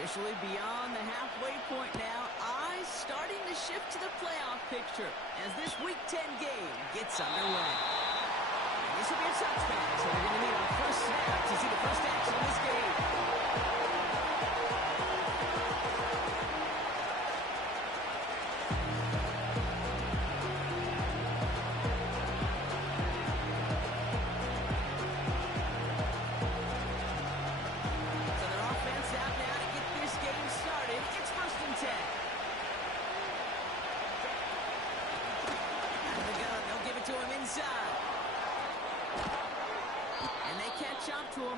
Officially beyond the halfway point now. Eyes starting to shift to the playoff picture as this Week 10 game gets underway. And this will be a touchback, so they're going to need our first snap to see the first action of this game.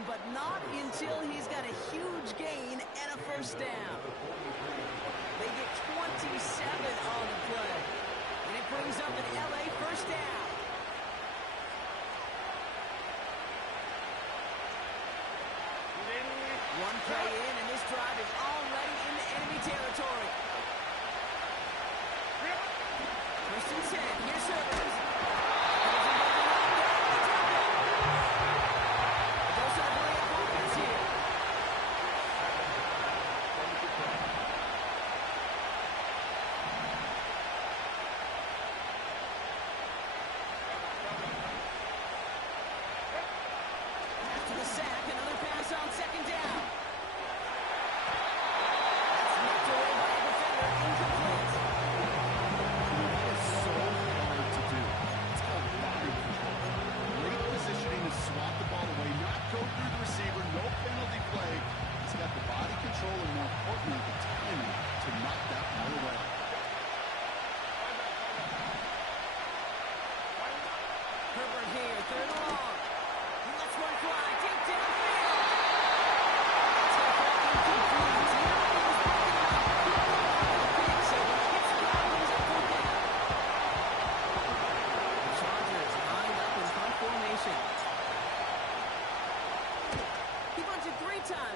But not until he's got a huge gain and a first down. They get 27 on the play. And it brings up an LA first down. One play in, and this drive is already into enemy territory. First and 10, here's Servers.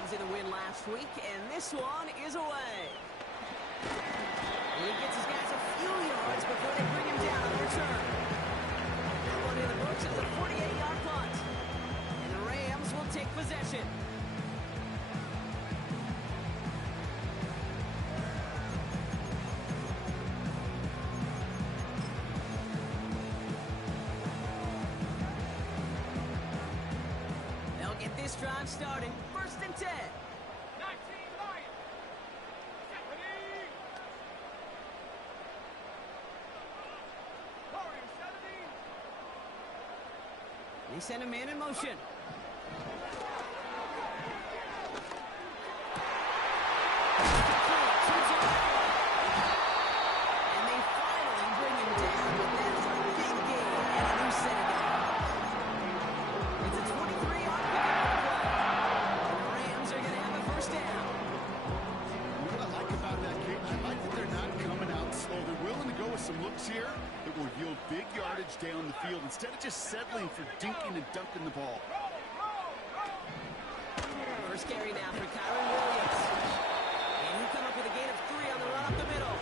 In a win last week, and this one is away. He gets his guys a few yards before they bring him down on the return. That one in the books is a 48-yard punt, and the Rams will take possession. They'll get this drive started. First and 10. 19 Lions. They send a man in motion. And they finally bring him down, but that is a big gain and a new set of downs. It's a 23-yard pickup play. And the Rams are going to have a first down. What I like about that kick, I like that they're not coming out slow. They're willing to go with some looks here that will yield big yardage down the field instead of just settling for dinking and dunking the ball. First carry now for Kyron Williams. And he'll come up with a gain of 3 on the run up the middle.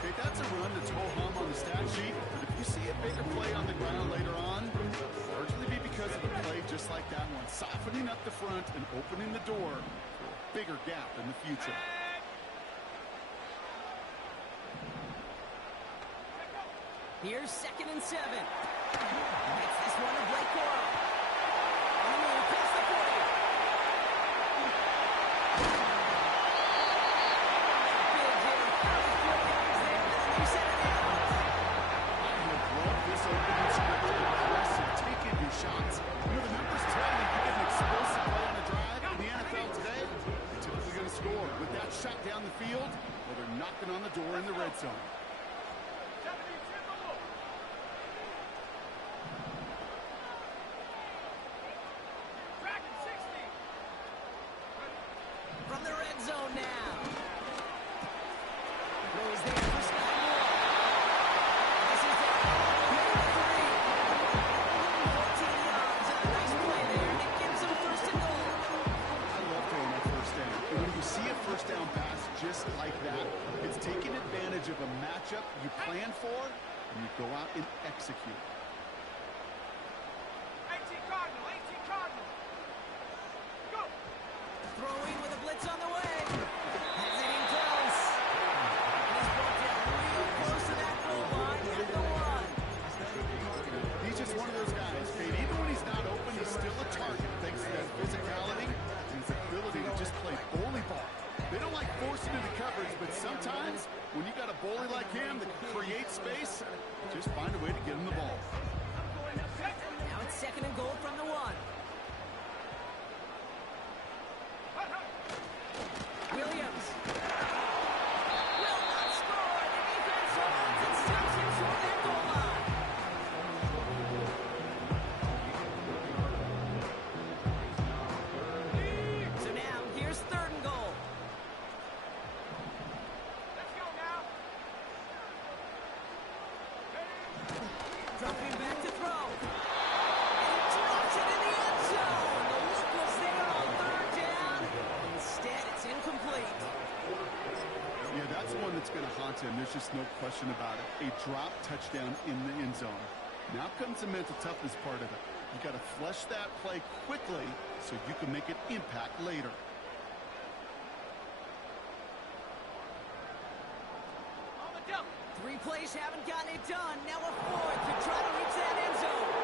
Okay, that's a run that's ho-hum on the stat sheet, but if you see a bigger play on the ground later on, it'll largely be because of a play just like that one, softening up the front and opening the door for a bigger gap in the future. Here's 2nd and 7. Makes this one to Blake Coral. On the move, past the 40. Big hit, 34 yards there, and a new set of downs. I love this opening script. Aggressive, taking your shots. You know, the numbers tell you get an explosive play on a drive in the NFL today, you're typically going to score. With that shot down the field, well, they're knocking on the door in the red zone. From the red zone now. Goes there for Scott Moore. This is the number 3. 14 yards and a nice play there, and it gives them first and goal. I love throwing that first down. And when you see a first down pass just like that, it's taking advantage of a matchup you plan for, and you go out and execute. 18 Cardinal. Go! Throwing with a blitz on the way. coverage, but sometimes when you got a bully like him that creates space, just find a way to get him the ball. Now it's 2nd and goal from the 1. Williams. Will not score. The defense holds and stops him short that goal line. So now here's 3rd and goal. Let's go now. Dropping back to throw. And he drops it in the end zone. The look was there on 3rd down. Instead, it's incomplete. Yeah, that's one that's going to haunt him. There's just no question about it. A drop touchdown in the end zone. Now comes the mental toughness part of it. You got to flush that play quickly so you can make an impact later. On the jump. 3 plays haven't gotten it done. Now a 4th to try to reach that end zone.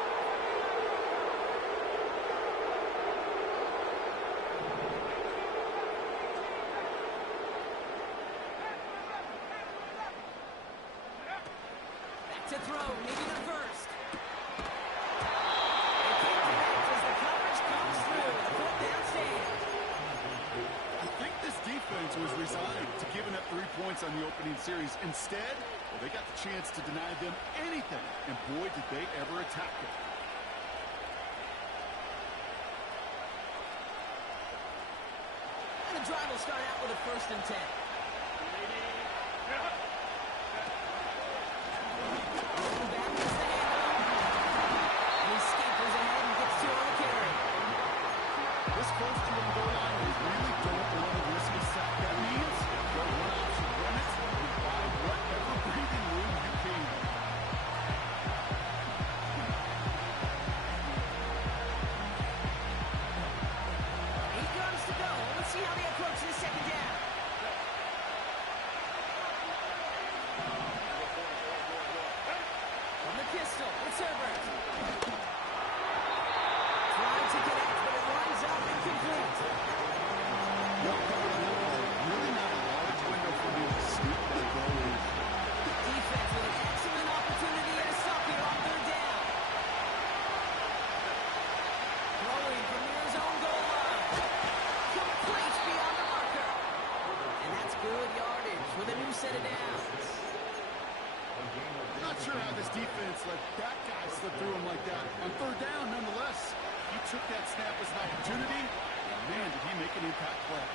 To throw, needing a first. It can't connect as the coverage comes through. The 4th down stand. I think this defense was resigned to giving up 3 points on the opening series. Instead, well, they got the chance to deny them anything, and boy, did they ever attack it. And the drive will start out with a 1st and 10. Let that guy slip through him like that. On 3rd down, nonetheless, he took that snap as an opportunity, and man, did he make an impact play.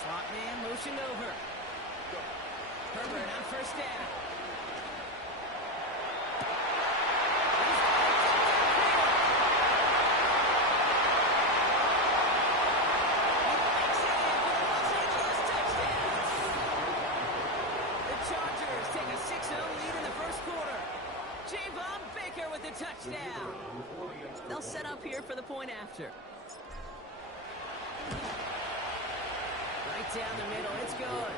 Slot man motioned over. Herbert on 1st down. Touchdown. They'll set up here for the point after. Right down the middle. It's good.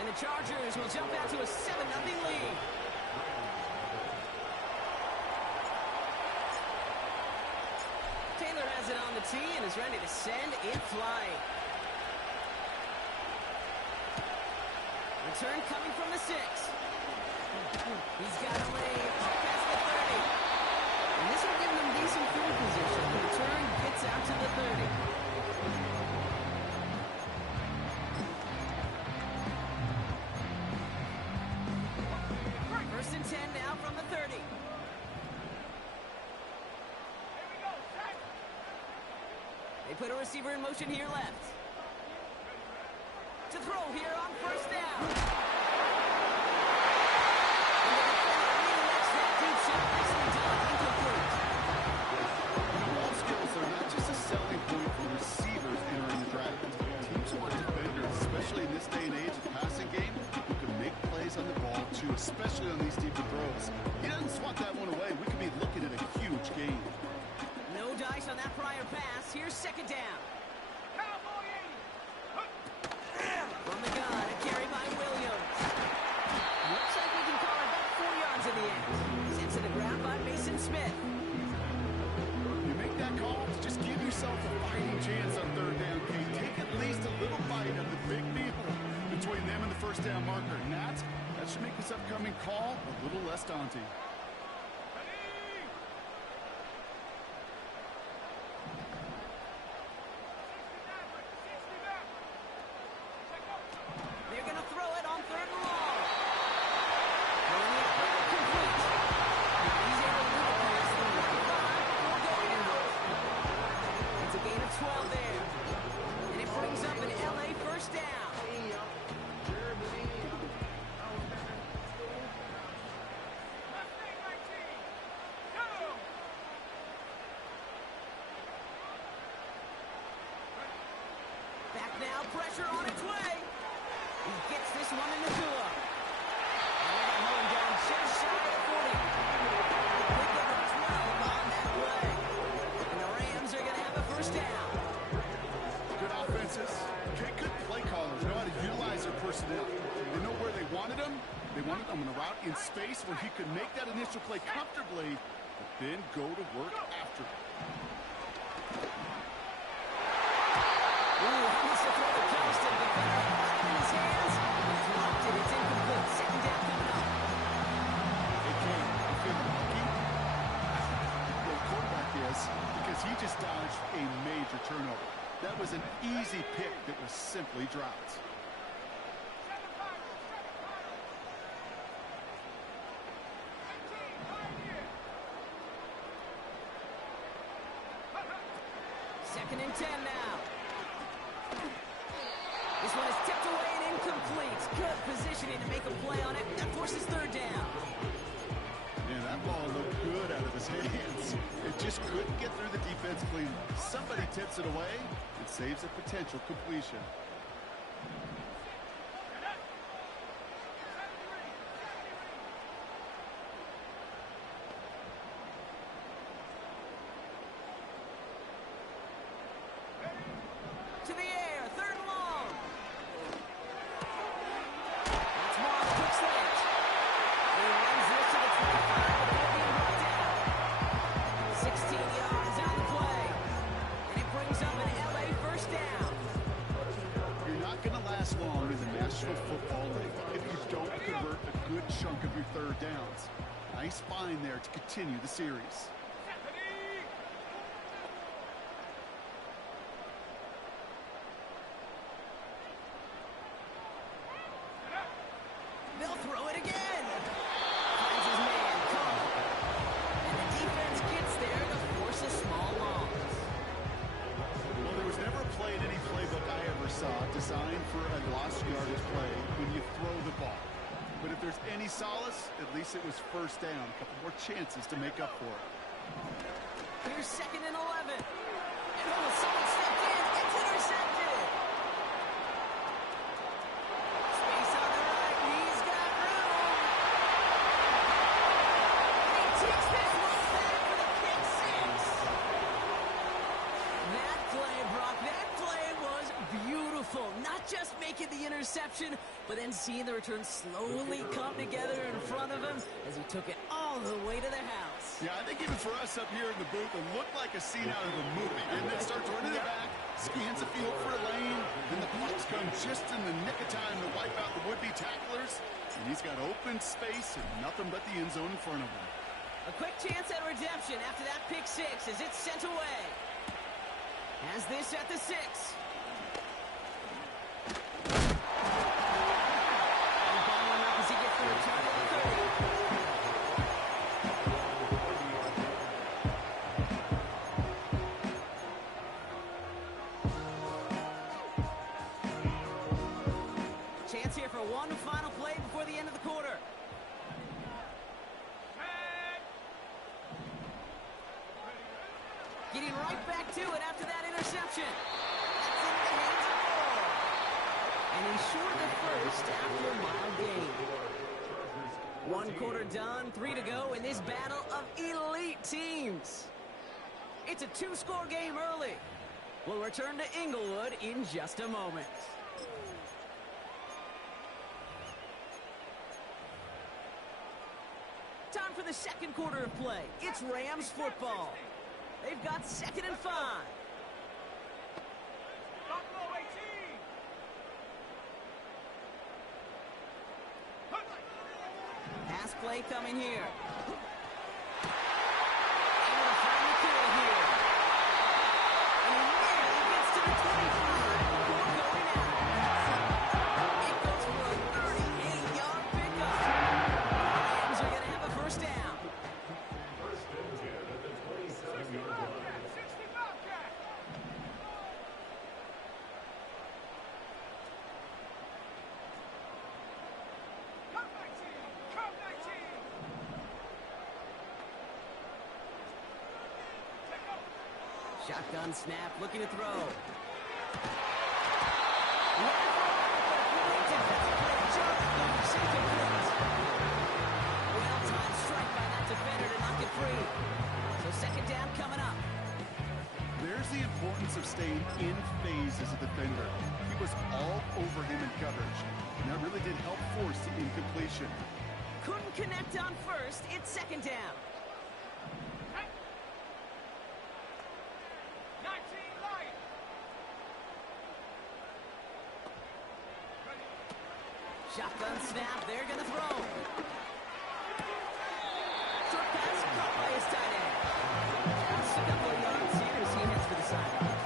And the Chargers will jump out to a 7-0 lead. Taylor has it on the tee and is ready to send it flying. Return coming from the 6. He's got a lane up past the 30. And this will give them decent field position. The return gets out to the 30. First and 10 now from the 30. Here we go, set. They put a receiver in motion here left. To throw here on 1st down. Especially on these deeper throws. He doesn't swat that one away. We could be looking at a huge game. No dice on that prior pass. Here's 2nd down. From the gun, a carry by Williams. Looks like we can call it about 4 yards in the end. Sent to the ground by Mason Smith. You make that call to just give yourself a fighting chance first down marker. And that should make this upcoming call a little less daunting. They're going to throw it on 3rd and long. Throwing it out complete. He's able to move it past the 35. Going out. It's a gain of 12 there. And it brings up an LA first down. Back now, pressure on its way. He gets this one in the Tua. And they're going to hold him down just shy of the 40. Pick up a 12 on that play. And the Rams are going to have a first down. Good offenses. Okay, good play callers know how to utilize their personnel. They know where they wanted them. They wanted them on a route in space where he could make that initial play comfortably, but then go to work after it. Ooh, he needs to throw the post and defender out in his hands. Dropped it. It's incomplete. 2nd down coming up. Hey, King, you feel lucky? The quarterback is, because he just dodged a major turnover. That was an easy pick that was simply dropped. Second and 10 now. This one is tipped away and incomplete. Good positioning to make a play on it. That forces 3rd down. Man, that ball looked good out of his hands. It just couldn't get through the defense cleanly. Somebody tips it away. It saves a potential completion. To the air, 3rd and long. That's more on the quick slant. He runs this to the 25, but it will be brought down. 16 yards on the play. And it brings up an LA first down. You're not going to last long in the National Football League if you don't convert a good chunk of your 3rd downs. Nice find there to continue the series. They'll throw it again. Finds his man, Cobb. And the defense gets there to force a small loss. Well, there was never a play in any playbook I ever saw designed for a lost yardage play when you throw the ball. But if there's any solace, at least it was first down. A couple more chances to make up for it. Here's 2nd and 11. And oh, someone stepped in. It's intercepted. Space on the right. He's got room. He takes this one back for the pick 6. That play, Brock, that play was beautiful. Not just making the interception, but then seeing the return slowly come together in front of him as he took it all the way to the house. Yeah, I think even for us up here in the booth, it looked like a scene out of a movie. And then starts running it back, scans the field for a lane, and the blocks come just in the nick of time to wipe out the would-be tacklers. And he's got open space and nothing but the end zone in front of him. A quick chance at redemption after that pick 6 as it's sent away. Has this at the 6. And following up as he gets the return to the 30. Chance here for one final play before the end of the quarter. Getting right back to it after that interception. That's in the hands of Moore. And he's short of the first after a mild gain. 1 quarter done, 3 to go in this battle of elite teams. It's a 2-score game early. We'll return to Inglewood in just a moment. Time for the 2nd quarter of play. It's Rams football. They've got 2nd and 5. play coming here. Able to find the kill here. And he nearly gets to the 25 before going out. It goes for a 38-yard pickup. Rams are going to have a first down. Shotgun snap, looking to throw. Well-timed strike by that defender to knock it free. So second down coming up. There's the importance of staying in phase as a defender. He was all over him in coverage, and that really did help force the incompletion. Couldn't connect on first. It's second down. Shotgun snap, they're going to throw. Short pass caught by his tight end. Just a couple of yards here as he heads for the sideline.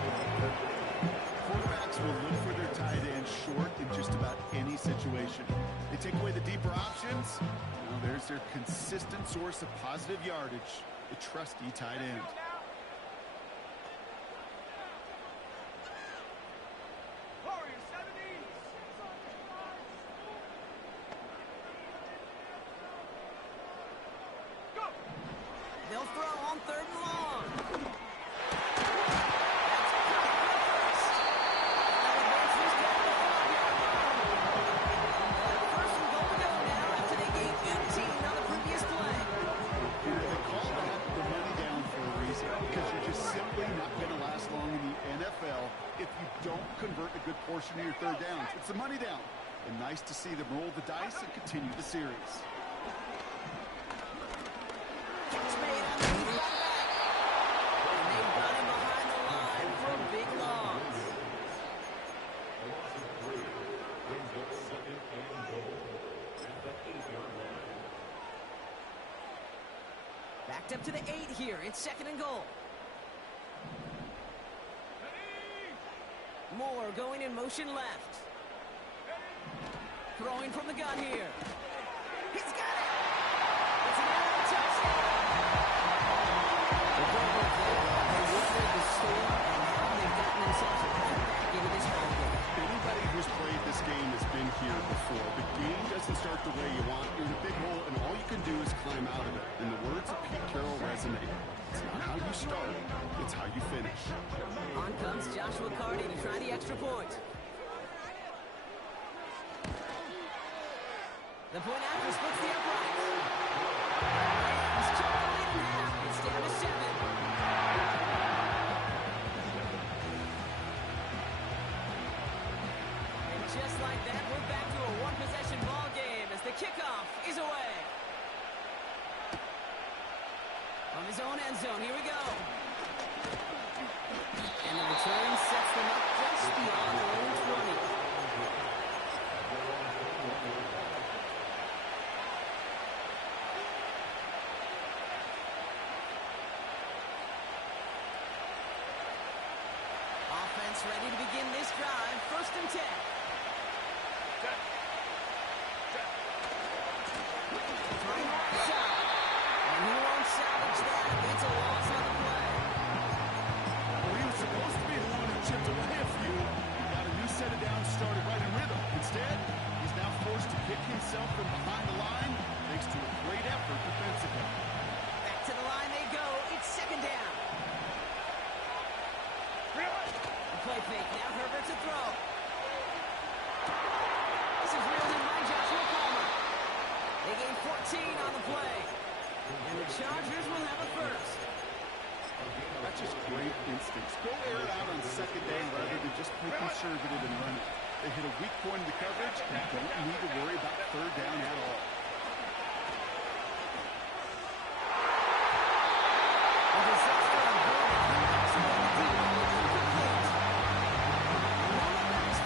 Quarterbacks will look for their tight end short in just about any situation. They take away the deeper options. Now there's their consistent source of positive yardage, the trusty tight end. They'll throw on third and long. First and goal to go now after they gained 18 on the previous play. They call that the money down for a reason, because you're just simply not going to last long in the NFL if you don't convert a good portion of your third downs. It's the money down. And nice to see them roll the dice and continue the series. Catch made on the lead back. And they've got him behind the line for a big loss. Backed up to the 8 here. It's second and goal. Moore going in motion left. Throwing from the gun here. He's got it. It's an airline touchdown. The Broncos have weathered the storm, and now they've gotten themselves right back into this ball game. Anybody who's played this game has been here before. The game doesn't start the way you want. You're in a big hole, and all you can do is climb out of it. And the words of Pete Carroll resonate. It's not how you start, it's how you finish. On comes Joshua Carty to try the extra point. The point after splits the uprights. Rams chop the lead in half. It's down to 7. And just like that, we're back to a one-possession ball game as the kickoff is away. From his own end zone, here we go. And the return sets them up just beyond their own 20. Offense ready to begin this drive. First and 10. Throwing outside. And he won't salvage that. It's a loss on the play. Well, he was supposed to be the one who chipped away a few. He got a new set of downs started right in rhythm. Instead, he's now forced to pick himself from behind the line thanks to a great effort defensively. Back to the line they go. It's second down. Play fake. Now Herbert to throw. This is reeled in by Joshua Palmer. They gain 14 on the play. And the Chargers will have a first. That's just great instincts. Go air it out on second down rather than just play conservative and run it. They hit a weak point in the coverage and don't need to worry about third down at all. A disaster on board. He knocks away the deep.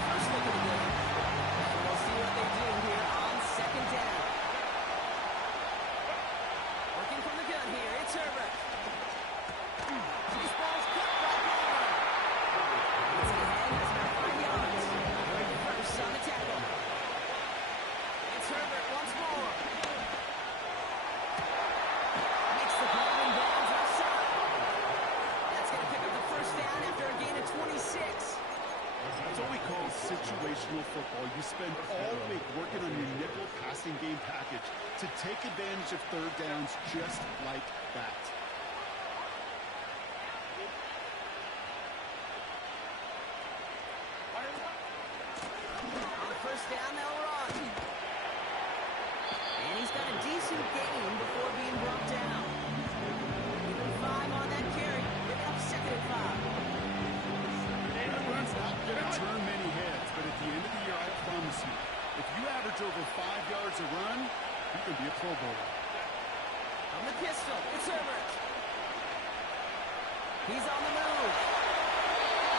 First look at the game. And we'll see what they do here on second down. football, you spend all week working on your nickel passing game package to take advantage of third downs just like that. On first down, they'll run. And he's got a decent gain before being brought down. Even 5 on that carry. They've got 2nd and 5. That run's not going to turn many heads, but at the end of the year, I promise you, if you average over 5 yards a run, you can be a Pro Bowler. On the pistol, it's Herbert. He's on the move.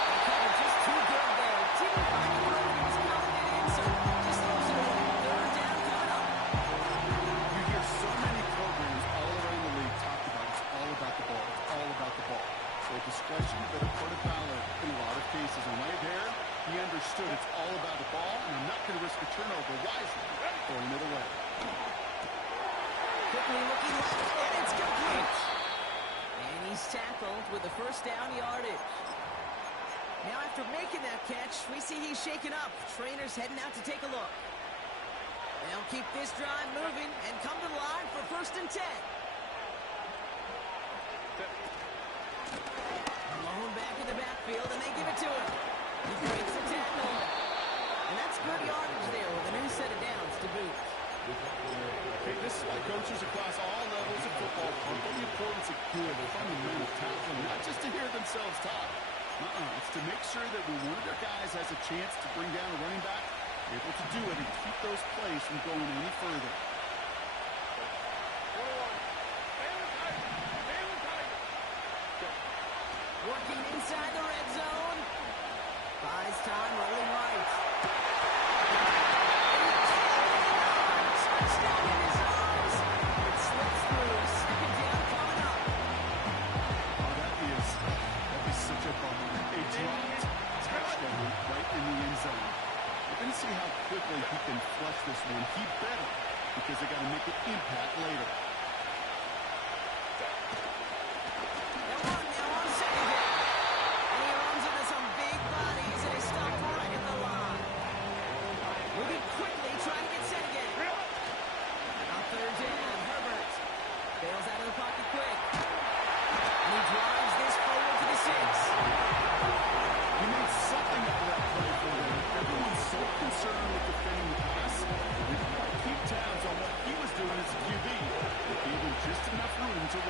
He covered just too good there. Didn't find the room. He was coming in, so just throws it away. 3rd down coming up. You hear so many programs all around the league talk about it's all about the ball. It's all about the ball. So discretion, but a part of valor in a lot of cases. And right there, he understood it's all about the ball, and I'm not going to risk a turnover wisely, throwing it away. Quickly looking left, and it's complete. And he's tackled with the 1st down yardage. Now after making that catch, we see he's shaken up. Trainer's heading out to take a look. They'll keep this drive moving and come to the line for 1st and 10. Alone back in the backfield, and they give it to him. He breaks the tackle. And that's good yardage there with a new set of downs to boot. Hey, this is why coaches across all levels of football pump on the importance of good, fundamental tackling, not just to hear themselves talk. It's to make sure that when one of their guys has a chance to bring down a running back, they're able to do it and keep those plays from going any further. Working inside the red zone. Buys time, rolling right. Touchdown in his eyes. It slips through. 2nd down coming up. Oh, that is such a bummer. A dropped touchdown right in the end zone. We're going to see how quickly he can flush this one. He better, because they got to make an impact later. To run.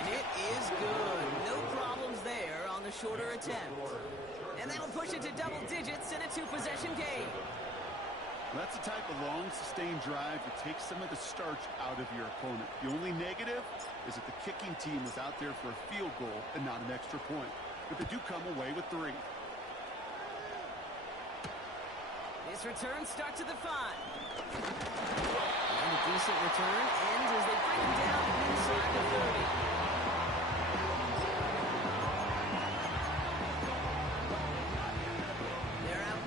And it is good. No problems there on the shorter attempt. And that'll push it to double digits in a 2-possession game. That's the type of long, sustained drive that takes some of the starch out of your opponent. The only negative is that the kicking team was out there for a field goal and not an extra point. But they do come away with 3. This return starts at the 5. And a decent return ends as they bring him down inside the 30.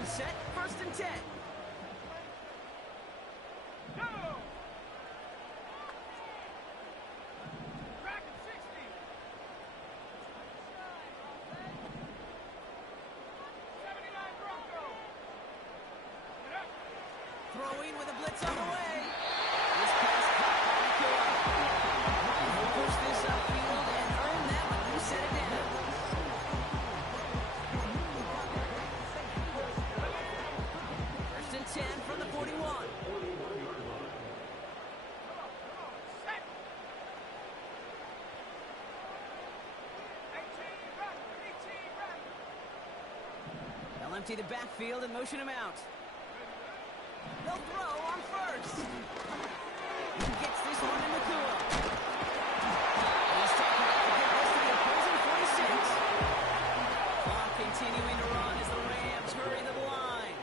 Set, 1st and 10. Go! Back at 60. Throwing with a blitz on the way. This pass caught by Nakua. He'll push this upfield and earn that one. You set it down. From the 41. They'll empty the backfield and motion him out. They'll throw on 1st. He gets this one in Nakua. He's taken out to get this to the opposing 46. Clock continuing to run as the Rams hurry to the line.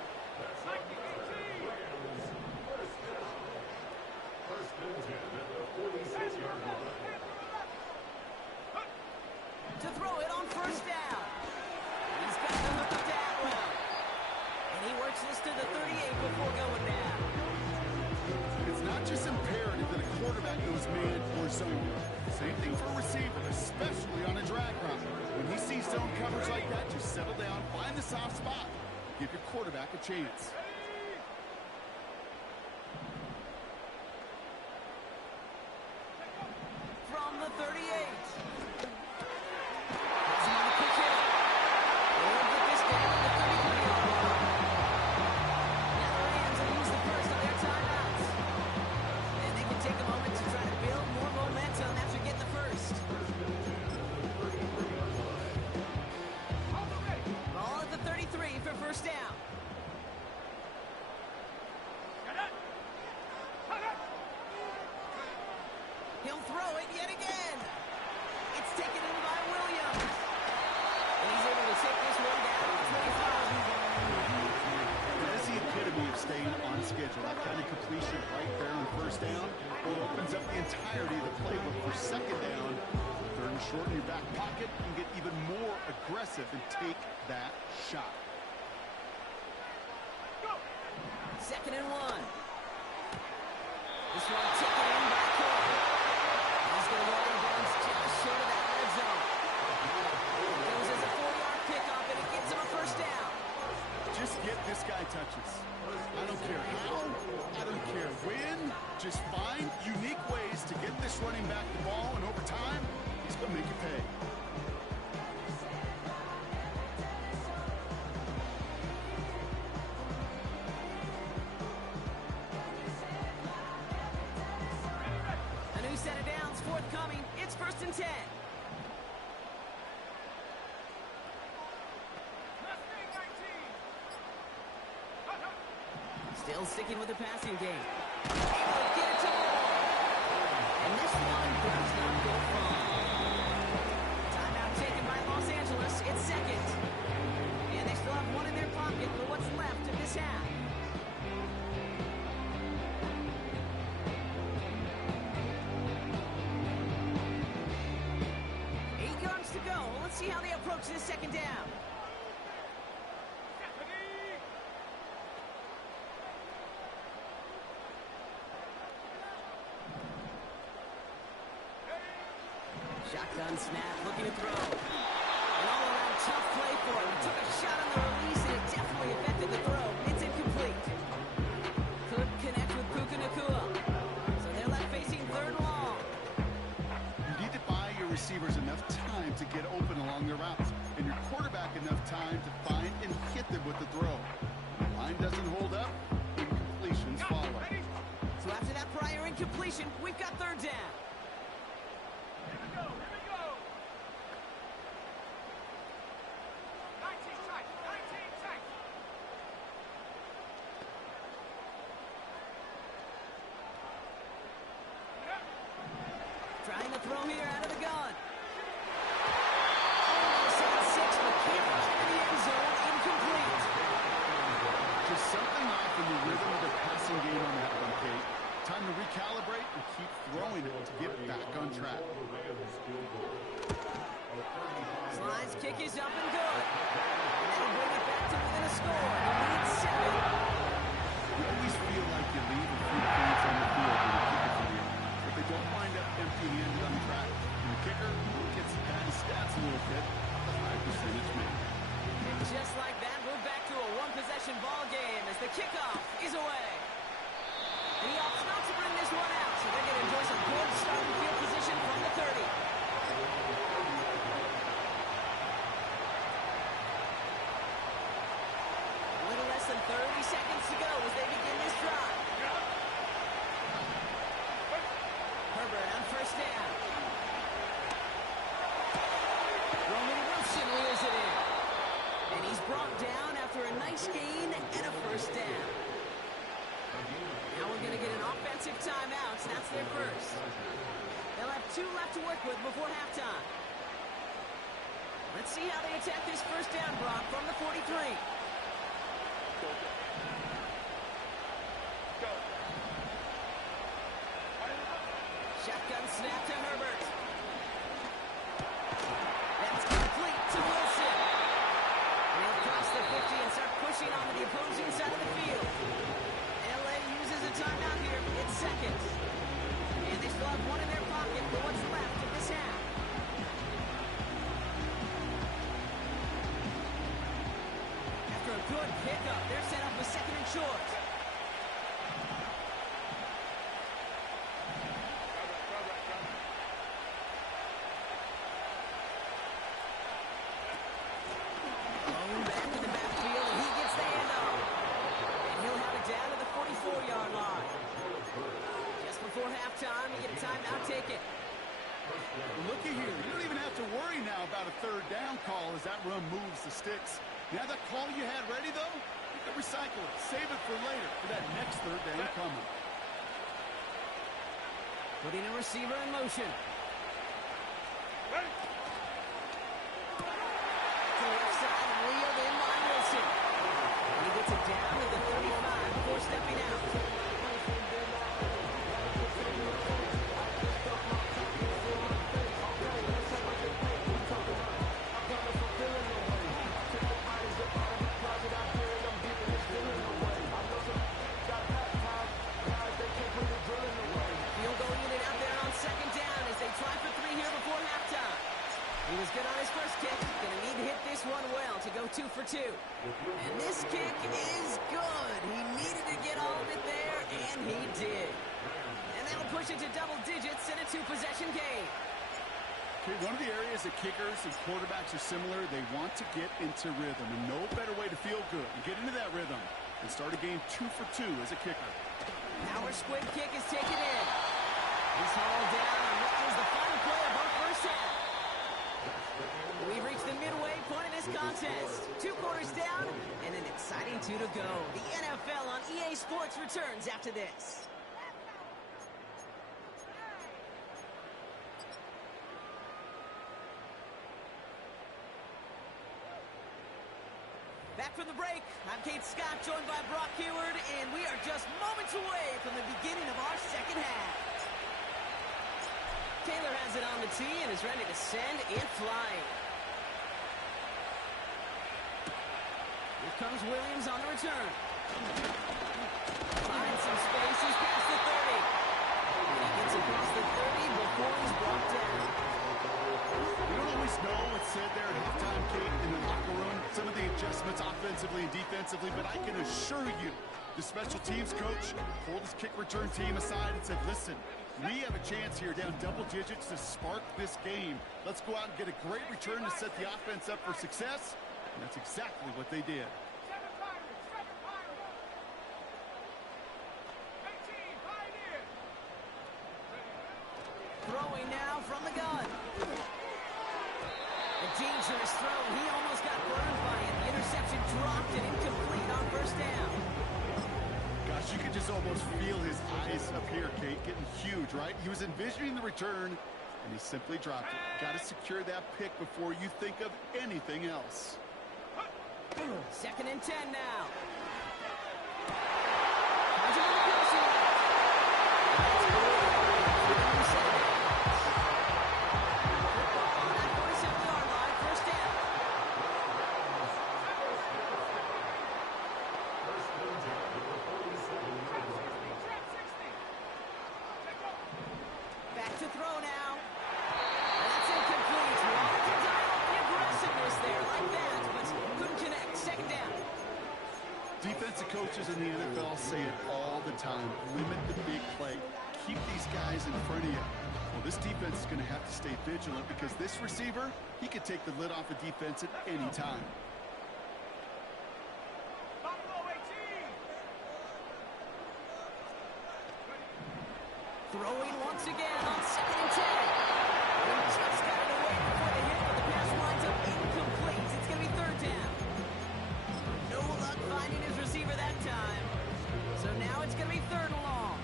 just imperative that a quarterback knows man or zone. Same thing for a receiver, especially on a drag route. When he sees zone coverage like that, just settle down, find the soft spot. Give your quarterback a chance. From the 38. That's another quick hit. They'll get this down to the 33-yard line. Now the Rams will use the first of their timeouts. And they can take a moment to try to build more momentum after getting the first. Ball at the 33 for first down. He'll throw it yet again. It's taken in by Williams. And he's able to take this one down to the 25. That's the epitome of staying on schedule. That kind of completion right there on first down. Well, it opens up the entirety of the playbook for second down. Third and short in your back pocket. You can get even more aggressive and take that shot. Second and 1. This one taken in by Cole. He's going to go out of bounds just short of that red zone. It goes as a 4-yard pickup, and it gets him a first down. Just get this guy touches. I don't care how, I don't care when. Just find unique ways to get this running back the ball, and over time, he's going to make you pay. A new set of downs forthcoming. It's first and 10. Still sticking with the passing game. Able to get it to Moore. And this one does not go far. Timeout taken by Los Angeles. It's second. And they still have one in their pocket for what's left of this half. To go. Let's see how they approach this second down. Shotgun snap, looking to throw. An all-around tough play for him. He took a shot on the release, and it definitely affected the throw. It's incomplete. Couldn't connect with Puka Nacua. So they're left facing third and long. You need to buy your receivers enough time to get open along their routes, and your quarterback enough time to find and hit them with the throw. The line doesn't hold up, incompletions follow. So after that prior incompletion, we've got third down. Here we go. 19 tight. Trying to throw here out of the gun. Almost at 6, but can't find in the end zone. Incomplete. Just something off in the rhythm of the passing game on that one, Kate. Time to recalibrate and keep throwing it to get back on track. Slide's kick is up and good. And that'll bring it back to within a score. The lead 7. You always feel like you leave a few points on the field when you kick it from here. But they don't wind up empty-handed on the track. And the kicker gets to pad his stats a little bit. The high percentage man. And just like that, we're back to a one-possession ball game as the kickoff is away. And he opts not to bring this one out, so they're going to enjoy some good starting field position from the 30. A little less than 30 seconds to go as they begin this drive. Herbert on first down. Roman Wilson reels it in. And he's brought down after a nice gain and a first down. Now we're going to get an offensive timeout. That's their first. They'll have 2 left to work with before halftime. Let's see how they attack this first down, Brock, from the 43. Shotgun snap to Herbert. That's complete to Wilson. And he'll cross the 50 and start pushing onto the opposing side of the field. LA uses a timeout here. It's second. halftime. You get a timeout taken. Well, looky here. You don't even have to worry now about a third down call as that run moves the sticks. Now that call you had ready, though, you can recycle it. Save it for later for that next third down coming. Putting a receiver in motion. Ready. To the left side, wheeled in by Wilson. And he gets it down to the 35 before stepping out. Field goal unit out there on second down as they try for 3 here before halftime. He was good on his first kick. Going to need to hit this one well to go 2 for 2. And this kick is good. He needed to get all of it there, and he did. And that'll push it to double digits in a 2-possession game. Okay, one of the areas that kickers and quarterbacks are similar, they want to get into rhythm. And no better way to feel good and get into that rhythm and start a game 2 for 2 as a kicker. Our squib kick is taken in. He's hauled down on what is the final play of our first half. We've reached the midway point of this contest. 2 quarters down and an exciting 2 to go. The NFL on EA Sports returns after this. Back from the break, I'm Kate Scott, joined by Brock Heward, and we are just moments away from the beginning of our second half. Taylor has it on the tee and is ready to send it flying. Here comes Williams on the return. Finds some space, he's past the 30. And he gets across the 30 before he's brought down. We don't always know what's said there at halftime, Kate, in the locker room. Some of the adjustments offensively and defensively, but I can assure you the special teams coach pulled his kick return team aside and said, listen, we have a chance here down double digits to spark this game. Let's go out and get a great return to set the offense up for success. And that's exactly what they did. 18, Pioneer. Throwing now from the gun. A dangerous throw. He almost got burned by it. The interception dropped and incomplete on first down. Gosh, you could just almost feel his eyes up here, Kate, getting huge, right? He was envisioning the return, and he simply dropped it. Got to secure that pick before you think of anything else. 2nd and 10 now. Back to throw now. That's incomplete. Wanted to dial up the aggressiveness there like that, but couldn't connect. 2nd down. Defensive coaches in the NFL say it all the time. Limit the big play. Keep these guys in front of you. Well, this defense is going to have to stay vigilant because this receiver, he could take the lid off a defense at any time. Buffalo 18. Throwing once again on 2nd and 10. He just got it away before the hit, but the pass winds up incomplete. It's going to be 3rd down. No luck finding his receiver that time. So now it's going to be 3rd and long.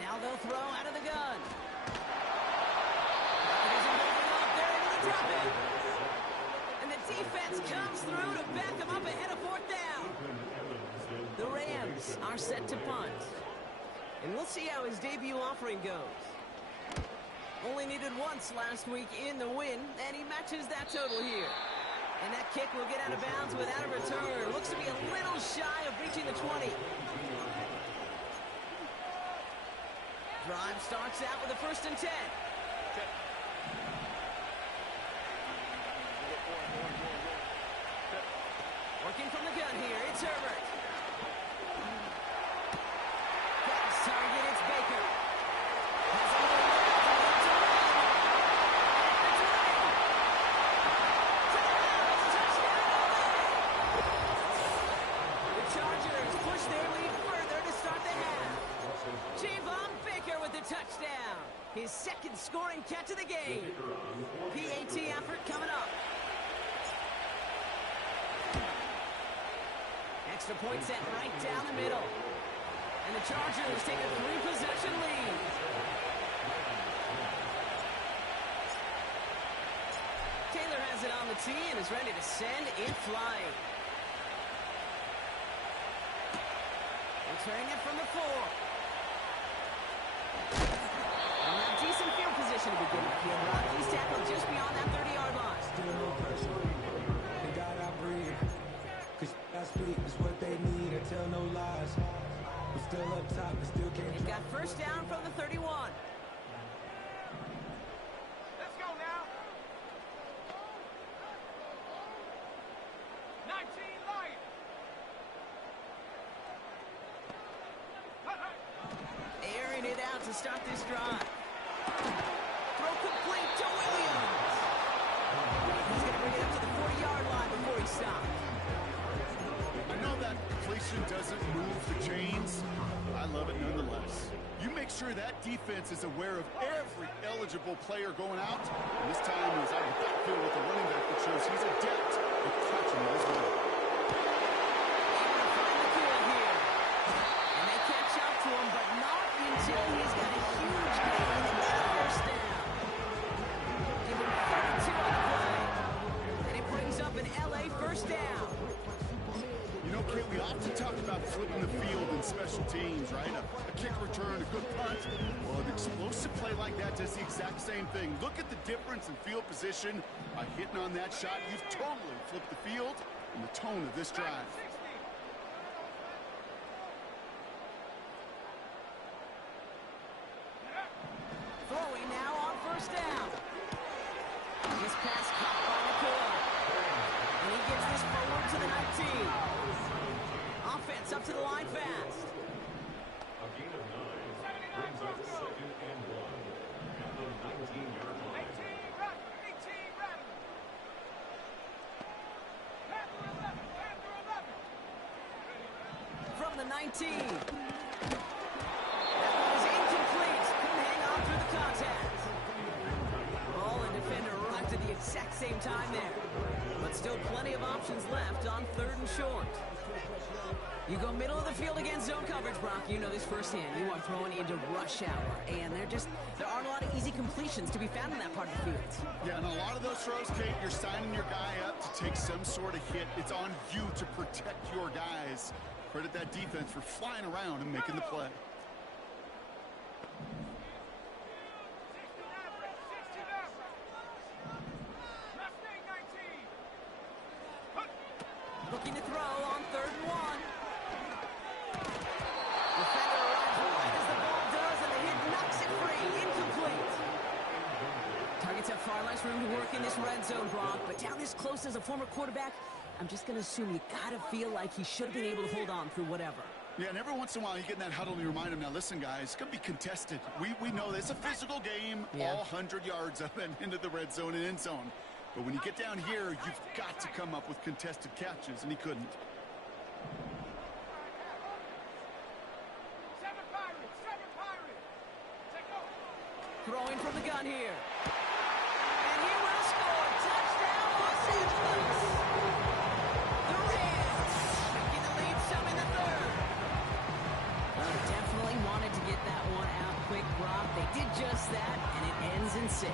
Now they'll throw out of the gun. Mechanism moving up there into the drop it. And the defense comes through to back them up ahead of 4th down. The Rams are set to punt. And we'll see how his debut offering goes. Only needed once last week in the win, and he matches that total here. And that kick will get out of bounds without a return. Looks to be a little shy of reaching the 20. Drive starts out with a 1st and 10. Working from the gun here, it's Herbert. Got his target, it's Baker. Has a little left, it's a run. It's a run. To the house, touchdown LA. The Chargers push their lead further to start the half. Javon Baker with the touchdown. His 2nd scoring catch of the game. PAT effort coming up. Extra point set right down the middle. And the Chargers take a 3-possession lead. Taylor has it on the tee and is ready to send it flying. Returning it from the 4. And a decent field position to begin with here. He's tackled just beyond that 30-yard line. Still no pressure. Thank God I breathe. Cause I speak is what they need. I tell no lies. We're still up top, but still can't. They've got 1st down from the 31. Let's go now. 19 Lions. Airing it out to start this drive. Throw complete to Williams. He's going to bring it up to the 40-yard line before he stops. I know that completion doesn't move the chains. I love it nonetheless. You make sure that defense is aware of every eligible player going out. And this time he was out of the backfield with a running back that shows he's adept at catching those balls. Find the field here. And they catch up to him, but not until he's got a huge gain and a 1st down. Give him 32 on the play. And it brings up an LA 1st down. You know, Kate, we often talk about flipping the field in special teams, right? A kick return, a good punt. Well, an explosive play like that does the exact same thing. Look at the difference in field position. By hitting on that shot, you've totally flipped the field and the tone of this drive. 60. Throwing now on 1st down. This pass caught by McCoy. And he gets this forward to the 19. Offense up to the line fast. A gain of 9 brings up 2nd and 1 at the 19-yard line. 18 Rattler. Panther 11. From the 19. That one is incomplete. Couldn't hang on through the contact. Ball and defender arrived at the exact same time there. But still plenty of options left on 3rd and short. You go middle of the field against zone coverage, Brock. You know this firsthand. You are throwing into rush hour. And there aren't a lot of easy completions to be found in that part of the field. Yeah, and a lot of those throws, Kate, you're signing your guy up to take some sort of hit. It's on you to protect your guys. Credit that defense for flying around and making the play. 19. Looking to throw on 3rd and 1. Defender arrives right as the ball does, and the hit knocks it free. Incomplete. Targets have far less room to work in this red zone, Brock, but down this close as a former quarterback, I'm just going to assume you got to feel like he should have been able to hold on through whatever. Yeah, and every once in a while you get in that huddle and you remind them, now listen, guys, it's going to be contested. We know this. It's a physical game, all 100 yards up and into the red zone and end zone. But when you get down here, you've got to come up with contested catches, and he couldn't. 7 Pirates. Take over. Throwing from the gun here. And he will score. Touchdown, Los Angeles. The Rams taking the lead some in the 3rd. Definitely wanted to get that one out quick, Brock. They did just that, and it ends in 6.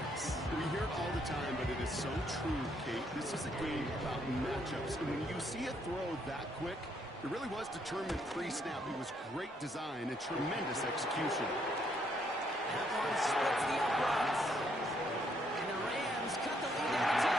We hear it all the time, but it is so true, Kate. This is a game about matchups. And when you see a throw that quick, it really was determined pre-snap. It was great design and tremendous execution. That one splits the uprights. And the Rams cut the lead down to 10.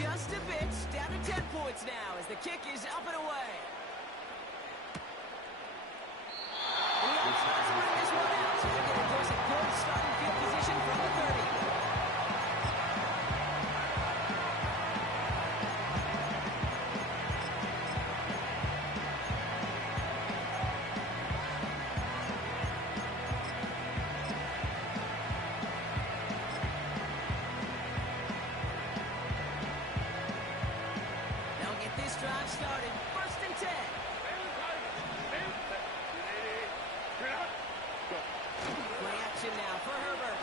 just a bit. Down to 10 points now as the kick is up and away. And the offense to bring this one out. So they're going to force a good starting field position from the 30. Drive started. First and 10. Play action now for Herbert.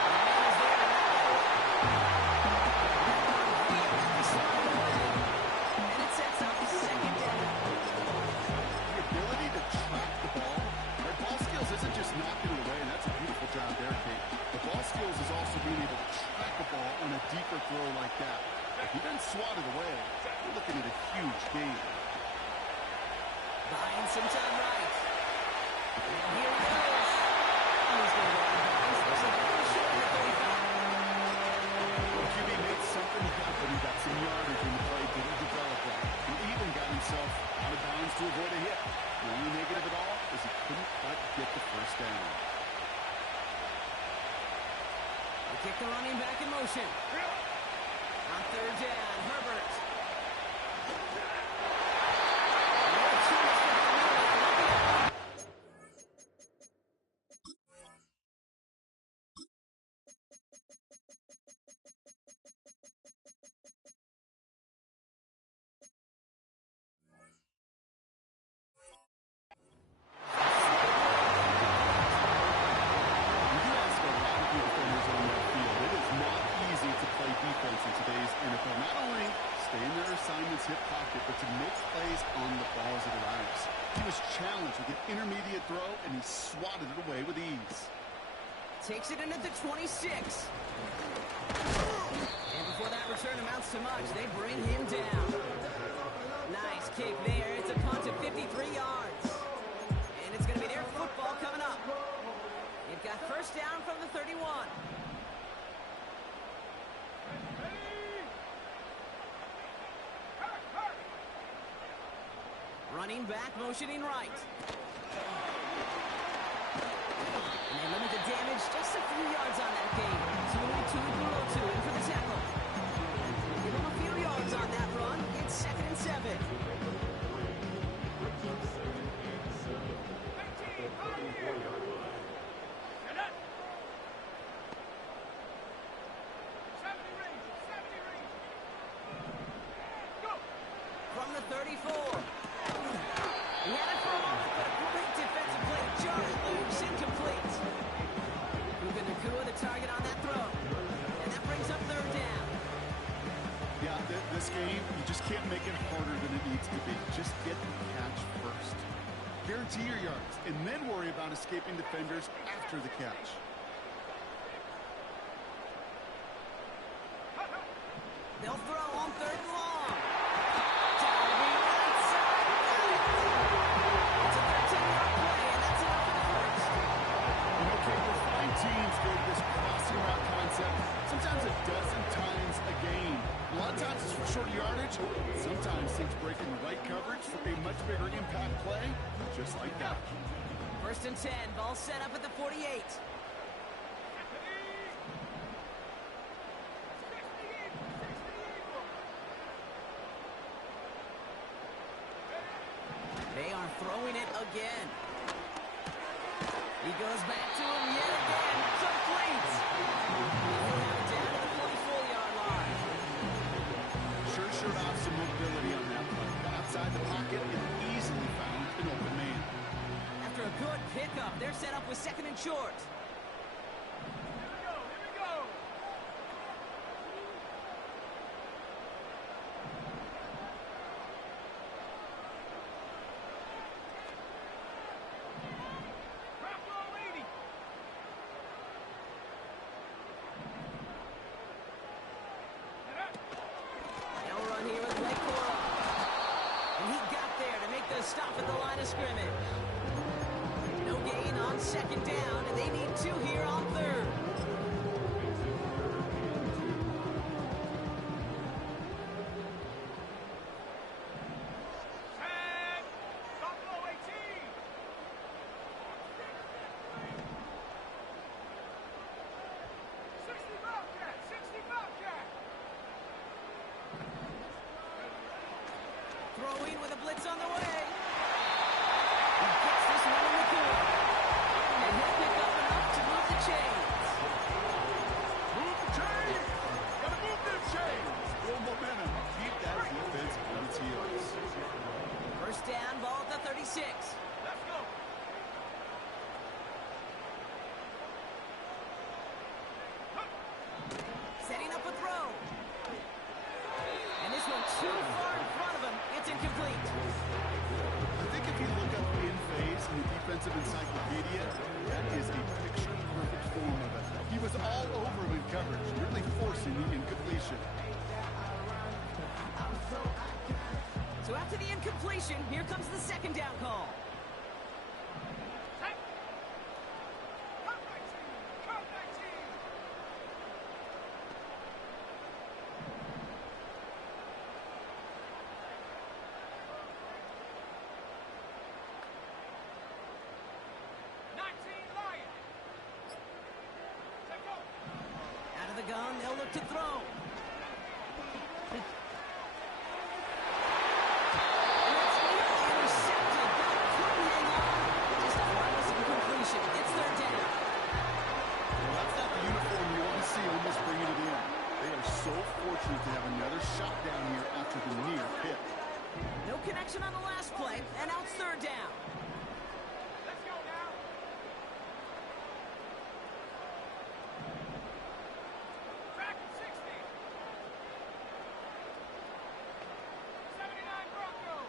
The man is there. And it sets up second down. The ability to track the ball. Their ball skills isn't just knocking it away, and that's a beautiful job there, Kate. The ball skills is also being able to track the ball on a deeper throw like that. If he doesn't swat it away, we're looking at a huge gain. Buying some time right. And here he goes. He's going to go out of bounds. There's a little short of the 35. The QB made something happen. He got some yardage when the play didn't develop right. He even got himself out of bounds to avoid a hit. The only negative at all is he couldn't quite get the first down. They kick the running back in motion. On third down, Herbert. Hip pocket, but to make plays on the ball as it arrives. He was challenged with an intermediate throw, and he swatted it away with ease. Takes it in at the 26. And before that return amounts to much, they bring him down. Nice kick there. It's a punt of 53 yards. And it's going to be their football coming up. They've got first down from the 31. Running back, motioning right. And they limit the damage just a few yards on that game. 2-2 in for the tackle. Give them a few yards on that run. It's 2nd and 7. From the 34. He had it for a moment, but a great defensive play. Jarred loose, incomplete. Moving Nakua, the target on that throw. And that brings up third down. Yeah, this game, you just can't make it harder than it needs to be. Just get the catch first. Guarantee your yards, and then worry about escaping defenders after the catch. They'll throw on third and long. Teams go to this crossing route concept sometimes a dozen times a game. A lot of times it's for short yardage. Sometimes things break in the right coverage for a much bigger impact play, just like that. First and 10, ball set up at the 48. They are throwing it again. He goes back to him yet again. Complete. He'll have it down to the 44-yard line. Sure showed off some mobility on that play. Got outside the pocket and easily found an open man. After a good pickup, they're set up with 2nd and short. Stop at the line of scrimmage. No gain on 2nd down, and they need 2 here on 3rd. throwing with a blitz on the way. He gets this one in the corner. And he'll pick up enough to move the chains. Move the chains! Gotta move them chains! Build momentum. Keep that defense on its heels. First down, ball at the 36. Let's go. Setting up a throw. And this one too far in front of him. It's incomplete. I think if you look up in phase in the defensive encyclopedia, that is a picture-perfect form of it. He was all over him in coverage, really forcing the incompletion. So after the incompletion, here comes the second down call. Take. Come 19. Come 19. Out of the gun, they'll look to throw. And that's nearly intercepted, but couldn't hang on. Just a harmless incompletion. It's third down. Well, that's not the uniform you want to see almost bringing it in. They are so fortunate to have another shot down here after the near pick. No connection on the last play, and now it's third down. Let's go now. Back at 60. 79 Broncos.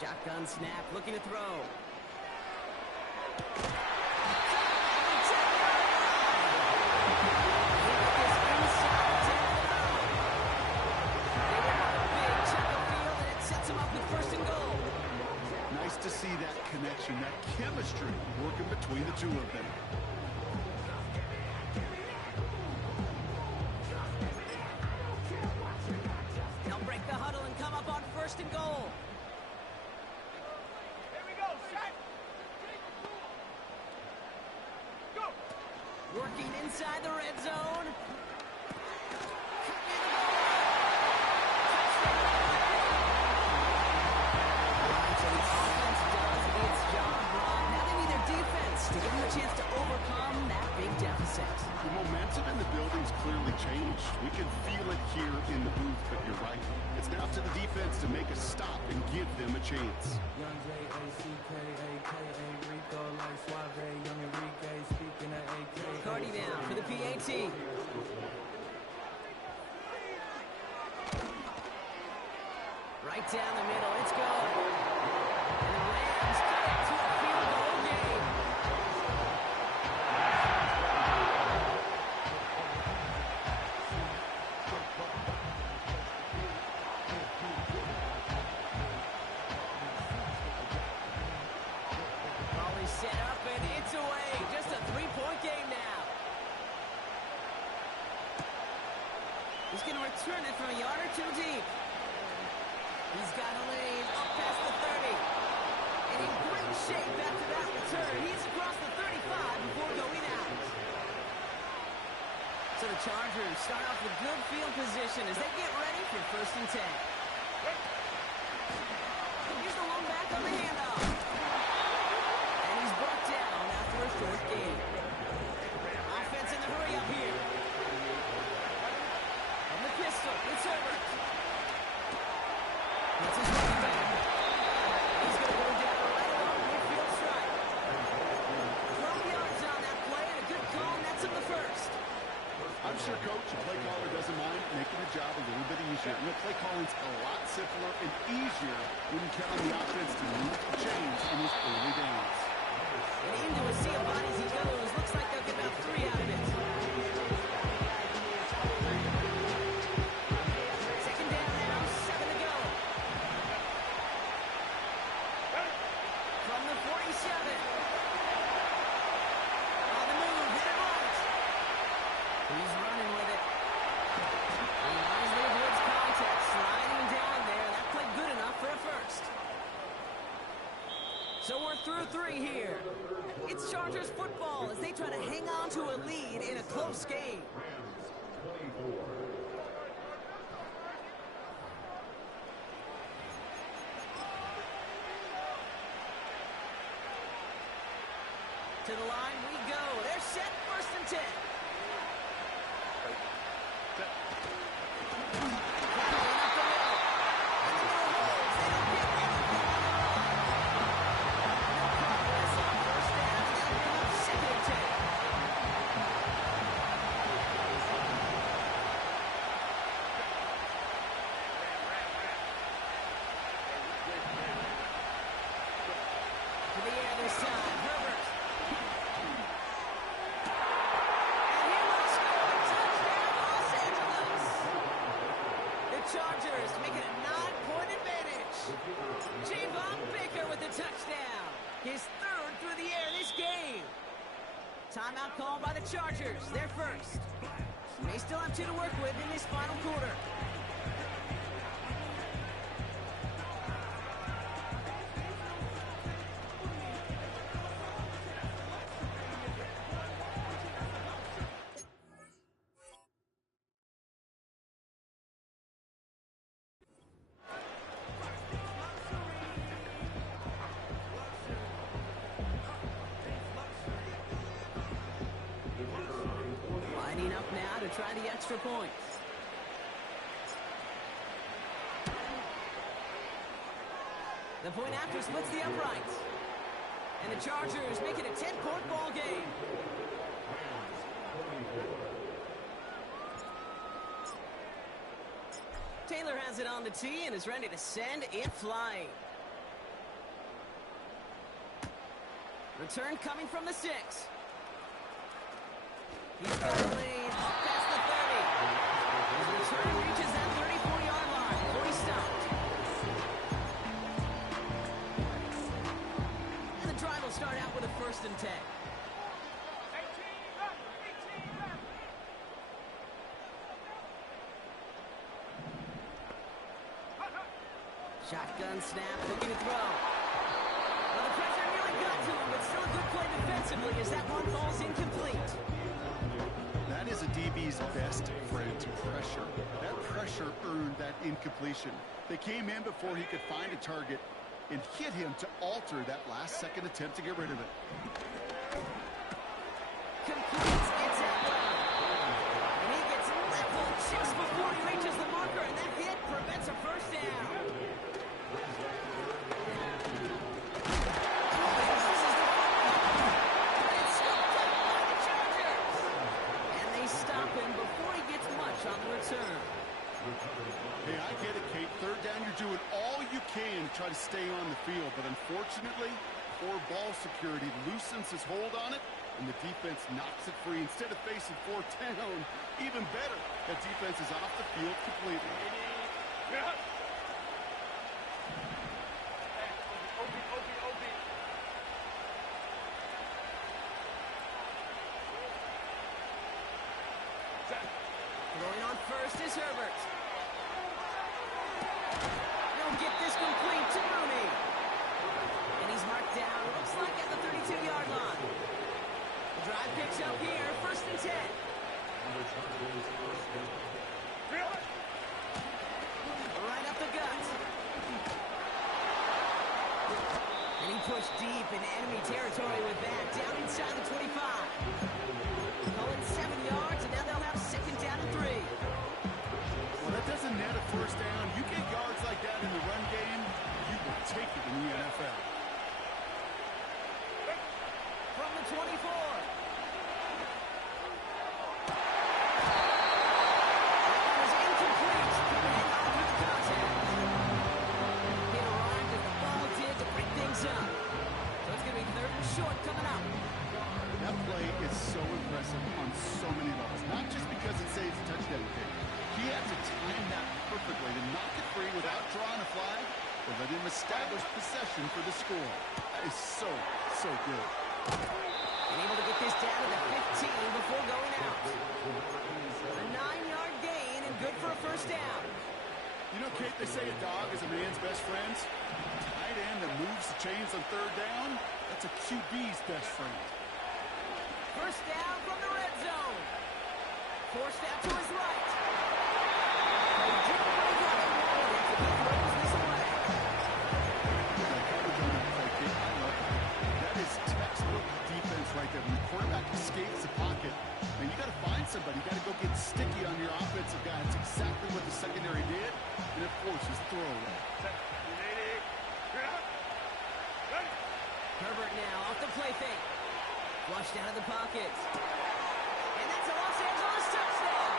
Shotgun snap, looking to throw. Nice to see that connection, that chemistry working between the two of them. They'll break the huddle and come up on first and goal. Here we go. Set. Go. Working inside the red zone. Offense does its job wrong. Now they need their defense to give them a chance to overcome that big deficit. The momentum in the building's clearly changed. We can feel it here in the booth, but you're right. It's now to the defense to make a stop and give them a chance. Young J-A-C-K-A-K-A, Rico like Suave, Young Enrique, speaking of AK. Cardi down for the PAT. Right down the middle, it's good. And the Rams cut it to a field goal game. Ball is set up and it's away. Just a three-point game now. He's going to return it from a yard or two deep. He's got a lane up past the 30. And in great shape after that return. He's across the 35 before going out. So the Chargers start off with good field position as they get ready for first and 10. Here's the lone back on the handoff. And he's brought down after a short game. Offense in the hurry up here. From the pistol, it's Herbert. That's his running back. He's going to go down right along midfield strike. 12 yards on that play, and a good call, and that's in the first. I'm sure Coach, the play caller doesn't mind making the job a little bit easier. You know, play calling's a lot simpler and easier when you count on the offense to move the chains in his early downs. And into a sea of bodies he goes. Looks like they'll get about 3 out of it. Second down now, 7 to go. From the 47. On the move, hit it right. He's running with it. He wisely avoids contact, sliding down there. That played good enough for a first. So we're through 3 here. It's Chargers football as they try to hang on to a lead in a close game. Rams 24. To the line we go. They're set, 1st and 10. Chargers making a 9-point advantage. Javon Baker with the touchdown. His 3rd through the air this game. Timeout called by the Chargers. They're first. They still have 2 to work with in this final quarter. Lining up now to try the extra points. The point after splits the uprights. And the Chargers make it a 10-point ball game. Taylor has it on the tee and is ready to send it flying. Return coming from the 6. He's got the lead past the 30. His return reaches that 34-yard line before he stopped. And the drive will start out with a 1st and 10. 18 left. 18 left. Shotgun snap, looking to throw. Well, the pressure nearly got to him, but still a good play defensively as that one falls incomplete. That is a DB's best friend, pressure. That pressure earned that incompletion. They came in before he could find a target and hit him to alter that last-second attempt to get rid of it. Completes, gets out well. And he gets leveled just before he reaches the marker, and that hit prevents a 1st down. On the return. Hey, I get it, Kate. 3rd down, you're doing all you can to try to stay on the field, but unfortunately, poor ball security loosens his hold on it, and the defense knocks it free. Instead of facing 4th down, even better, that defense is off the field completely. Going on first is Herbert. He'll get this complete to Mooney. And he's marked down, looks like at the 32-yard line. The drive picks up here, 1st and 10. Right up the gut. And he pushed deep in enemy territory with that, down inside the 25. Pulling 7 yards, and now they'll have 2nd down and 3. Well, that doesn't net a 1st down. You get yards like that in the run game, you will take it in the NFL. From the 24. That was incomplete. And off with contact. He arrived as the ball did to break things up. So it's going to be 3rd and short coming up. That play is so impressive on so many levels, not just because it saves a touchdown kick. He had to time that perfectly to knock it free without drawing a flag or let him establish possession for the score. That is so good. And able to get this down to the 15 before going out. A 9-yard gain and good for a 1st down. You know, Kate, they say a dog is a man's best friend. Tight end line that moves the chains on third down, that's a QB's best friend. First down from the red zone. Forced out to his right. They did what he got him wanted after he throws this away. I love it. That is textbook defense right there. When the quarterback escapes the pocket, and you got to find somebody. You got to go get sticky on your offensive guy. It's exactly what the secondary did, and it forces throwaway. Herbert now off the play fake. Flushed out of the pocket. And that's a Los Angeles touchdown.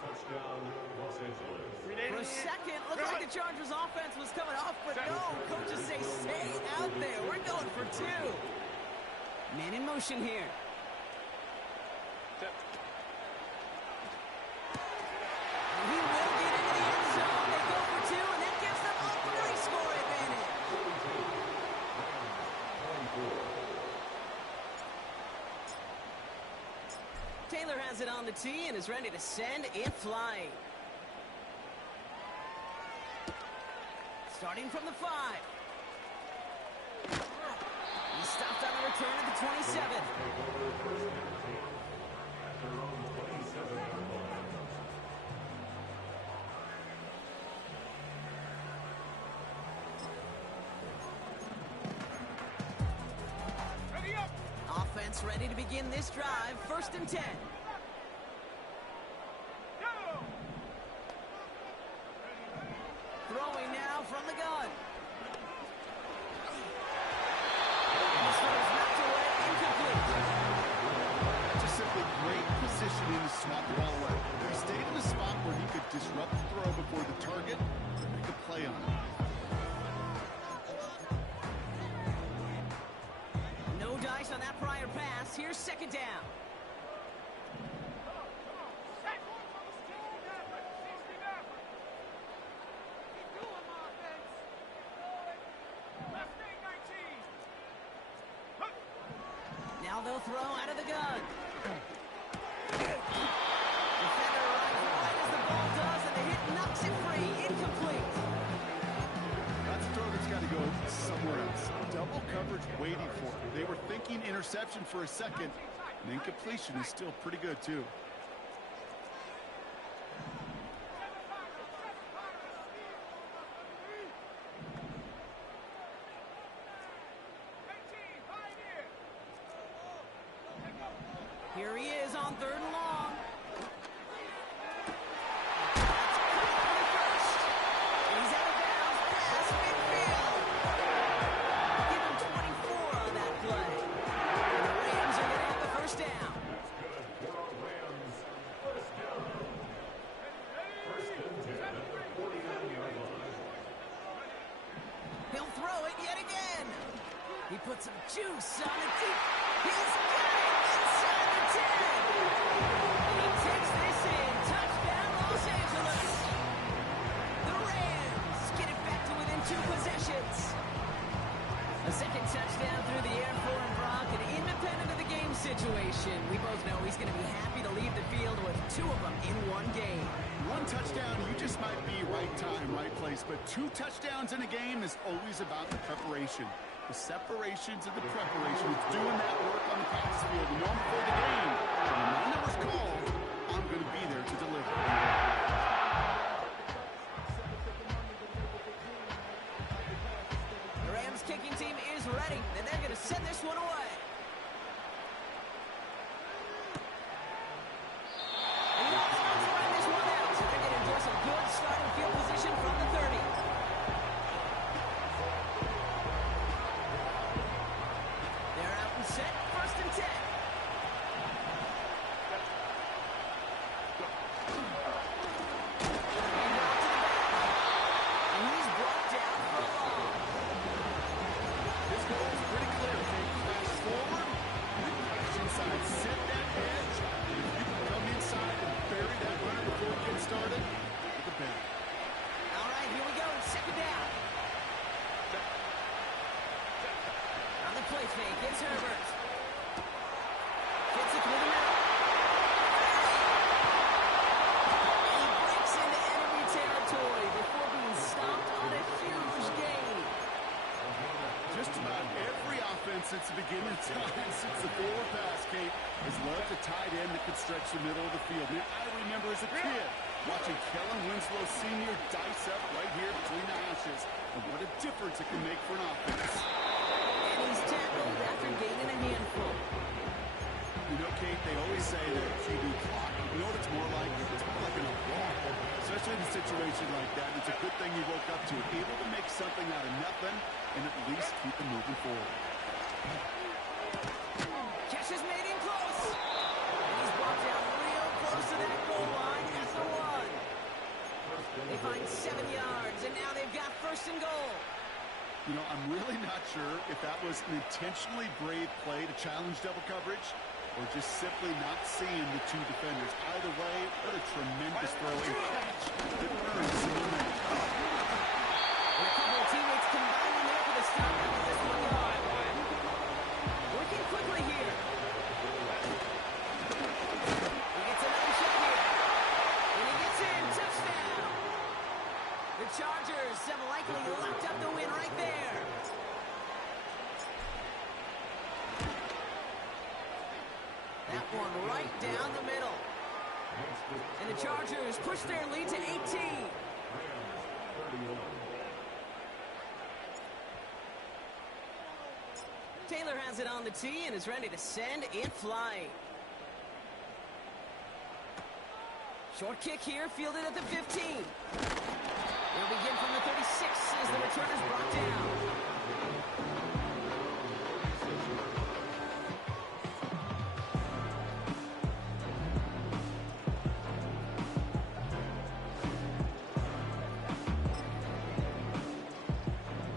Touchdown, Los Angeles. For a second, looked like the Chargers offense was coming off, but no. Coaches say, stay out there. We're going for two. Man in motion here. And he will get into the end zone. They go for two, and that gives them a 3-score advantage. Taylor has it on the tee and is ready to send it flying. Starting from the 5. He stopped on the return at the 27. Ready up. Offense ready to begin this drive. First and 10. Go. Throwing now from the gun. This one is knocked away, incomplete. Just simply great positioning to swat the ball away. He stayed in a spot where he could disrupt the throw before the target and make a play on it. No dice on that prior pass. Here's second down. Set. 69. Keep doing my offense. Left thing 19. Now they'll throw out of the gun. Defender arrives right as the ball does, and the hit knocks it free. Incomplete. That's a throw that's got to go somewhere else. Double coverage waiting for it. They were thinking interception for a second, and incompletion is still pretty good, too. Here he is on third and long. He's out of bounds, pass midfield. Give him 24 on that play. And the Rams are going to have the first down. He'll throw it yet again. He puts some juice on the deep. He's got it inside the 10. He takes this in. Touchdown, Los Angeles. The Rams get it back to within 2 possessions. A second touchdown through the air for Brock, and independent of the game situation, we both know he's going to be happy to leave the field with 2 of them in one game. One touchdown, you just might be right time, right place. But 2 touchdowns in a game is always about the preparation. The separations and the preparation. It's doing that work on the practice field. You know before the game, when my number's called, I'm going to be there to deliver. The Rams kicking team is ready, and they're going to send this one away. And the offense running this one out, so they're going to enjoy some good starting field position from the 30. They're out and set, first and 10. has loved a tight end that could stretch the middle of the field. Man, I remember as a kid watching Kellen Winslow Sr. dice up right here between the hashes. And what a difference it can make for an offense. And he's tackled after gaining a handful. You know, Kate, they always say that QB clock. You know what it's more like? It's more like an wall. Especially in a situation like that. It's a good thing he woke up to it. Able to make something out of nothing and at least keep him moving forward. Catch is made in close. And he's brought down real close to that goal line at the 1. They find 7 yards, and now they've got first and goal. You know, I'm really not sure if that was an intentionally brave play to challenge double coverage or just simply not seeing the two defenders. Either way, what a tremendous throw and catch that earns some momentum. And a couple of teammates combining there for the stop after this 1 yard. Working quickly here. He gets another shot here. And he gets in. Touchdown. The Chargers have likely locked up the win right there. That one right down the middle. And the Chargers push their lead to 18. Taylor has it on the tee and is ready to send it flying. Short kick here, fielded at the 15. They'll begin from the 36 as the return is brought down.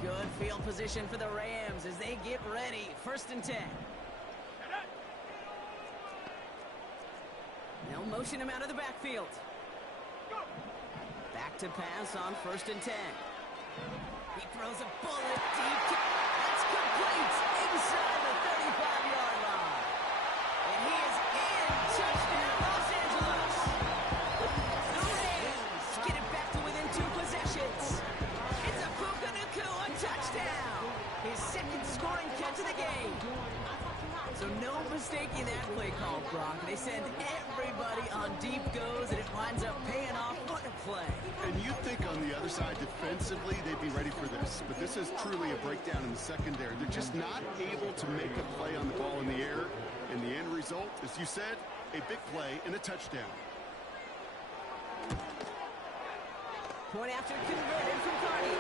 Good field position for the Rams as they get ready. 1st and 10. They'll motion him out of the backfield. Back to pass on 1st and 10. He throws a bullet deep. That's complete inside the 35-yard line. And he is in. Touchdown, Los Angeles. The Rams get it back to within 2 possessions. It's a Puka Nacua touchdown. His 2nd scoring catch of the game. So no mistaking that play call, Brock. They send everybody on deep goes, and it winds up paying off. What a play. And you'd think on the other side, defensively, they'd be ready for this. But this is truly a breakdown in the secondary. They're just not able to make a play on the ball in the air. And the end result, as you said, a big play and a touchdown. Point after converted from Carney.